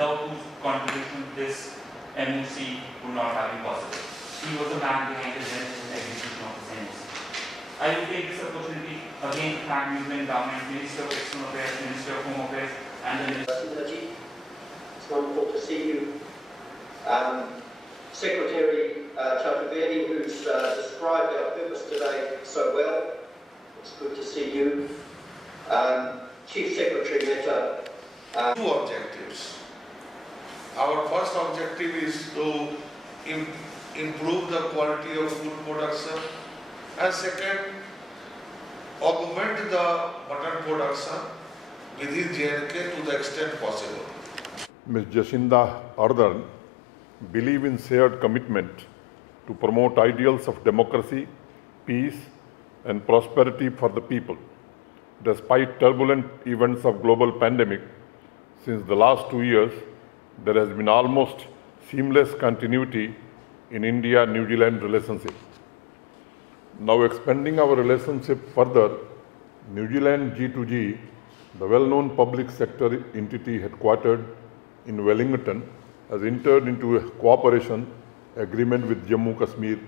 without whose contribution this MoC would not have been possible. He was the man behind the execution of this MoC. I will take this opportunity again to thank New Zealand Government, Minister of External Affairs, Minister of Home Affairs, and the Minister. It's wonderful to see you. Secretary Chakravarti, who's described our purpose today so well. It's good to see you. Chief Secretary Mehta. Two objectives. Our first objective is to improve the quality of food production, and second, augment the mutton production within J&K to the extent possible. Ms. Jacinda Ardern believe in shared commitment to promote ideals of democracy, peace, and prosperity for the people. Despite turbulent events of global pandemic, since the last 2 years, there has been almost seamless continuity in India-New Zealand relationship. Now expanding our relationship further, New Zealand G2G, the well-known public sector entity headquartered in Wellington, has entered into a cooperation agreement with Jammu Kashmir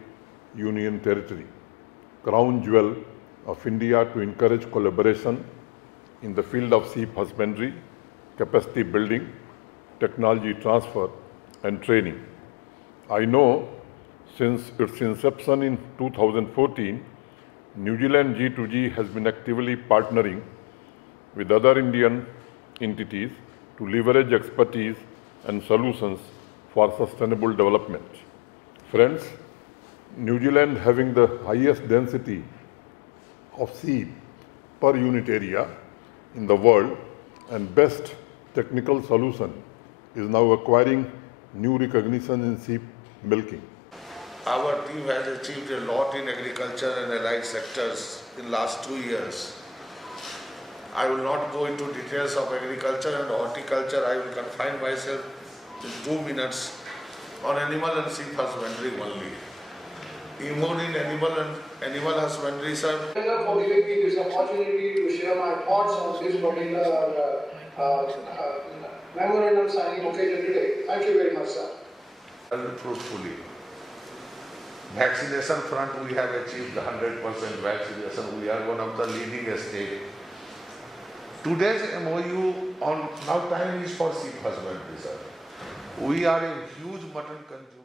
Union Territory, crown jewel of India, to encourage collaboration in the field of sheep husbandry, capacity building, technology transfer, and training. I know since its inception in 2014, New Zealand G2G has been actively partnering with other Indian entities to leverage expertise and solutions for sustainable development. Friends, New Zealand, having the highest density of sheep per unit area in the world and best technical solution, is now acquiring new recognition in sheep milking. Our team has achieved a lot in agriculture and allied sectors in last 2 years. I will not go into details of agriculture and horticulture. I will confine myself in 2 minutes on animal and sheep husbandry only. Even in animal husbandry, sir. Thank you for giving me this opportunity to share my thoughts on this particular memorandum signing occasion today. Thank you very much, sir. Truthfully, vaccination front, we have achieved 100% vaccination. We are one of the leading states. Today's MOU on now time is for sheep husbandry, sir. We are a huge mutton consumer.